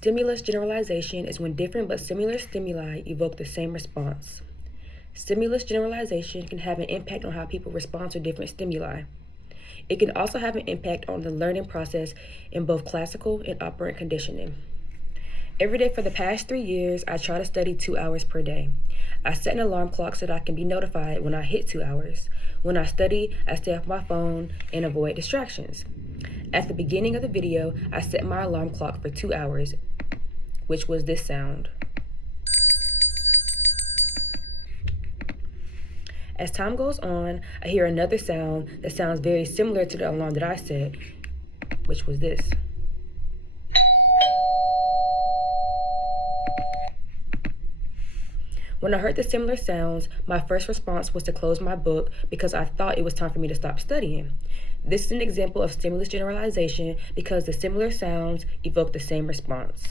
Stimulus generalization is when different but similar stimuli evoke the same response. Stimulus generalization can have an impact on how people respond to different stimuli. It can also have an impact on the learning process in both classical and operant conditioning. Every day for the past 3 years, I try to study 2 hours per day. I set an alarm clock so that I can be notified when I hit 2 hours. When I study, I stay off my phone and avoid distractions. At the beginning of the video, I set my alarm clock for 2 hours, which was this sound. As time goes on, I hear another sound that sounds very similar to the alarm that I set, which was this. When I heard the similar sounds, my first response was to close my book because I thought it was time for me to stop studying. This is an example of stimulus generalization because the similar sounds evoke the same response.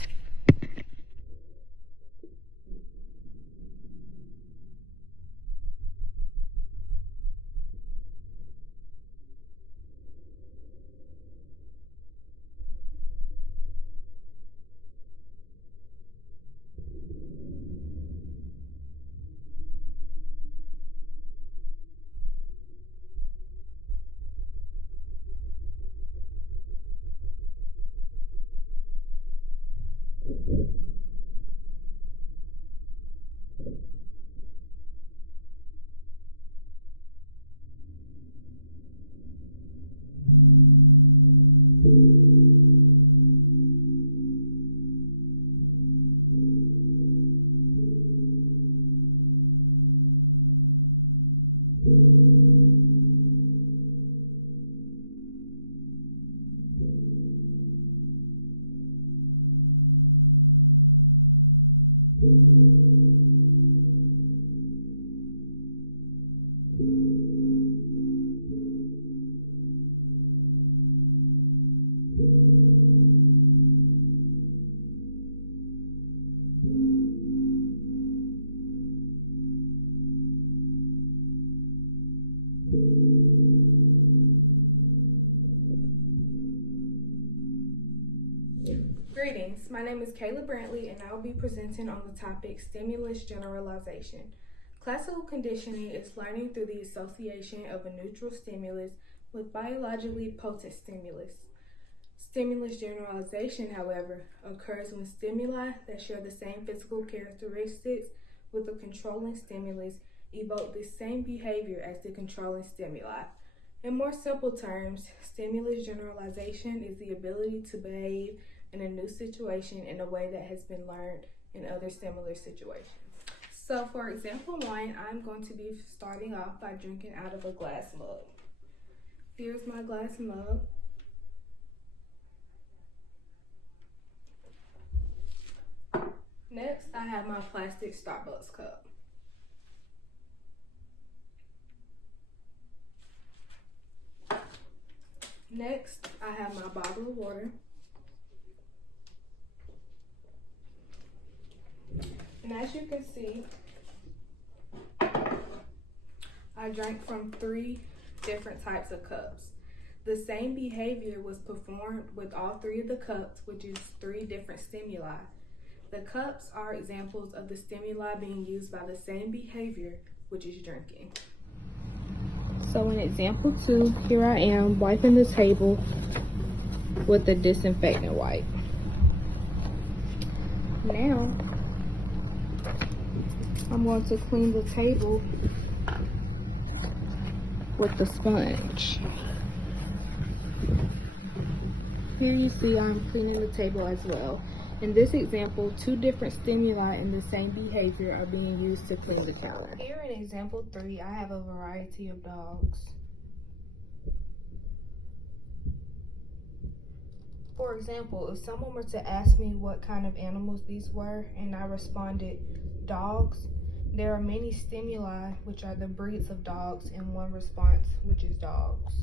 Greetings, my name is Kayla Brantley and I will be presenting on the topic stimulus generalization. Classical conditioning is learning through the association of a neutral stimulus with biologically potent stimulus. Stimulus generalization, however, occurs when stimuli that share the same physical characteristics with a controlling stimulus evoke the same behavior as the controlling stimuli. In more simple terms, stimulus generalization is the ability to behave in a new situation in a way that has been learned in other similar situations. So for example 1, I'm going to be starting off by drinking out of a glass mug. Here's my glass mug. Next, I have my plastic Starbucks cup. Next, I have my bottle of water. And as you can see, I drank from 3 different types of cups. The same behavior was performed with all 3 of the cups, which is 3 different stimuli. The cups are examples of the stimuli being used by the same behavior, which is drinking. So in example 2, here I am wiping the table with a disinfectant wipe. Now, I'm going to clean the table with the sponge. Here you see I'm cleaning the table as well. In this example, 2 different stimuli in the same behavior are being used to clean the counter. Here in example 3, I have a variety of dogs. For example, if someone were to ask me what kind of animals these were and I responded, dogs, there are many stimuli, which are the breeds of dogs, and one response, which is dogs.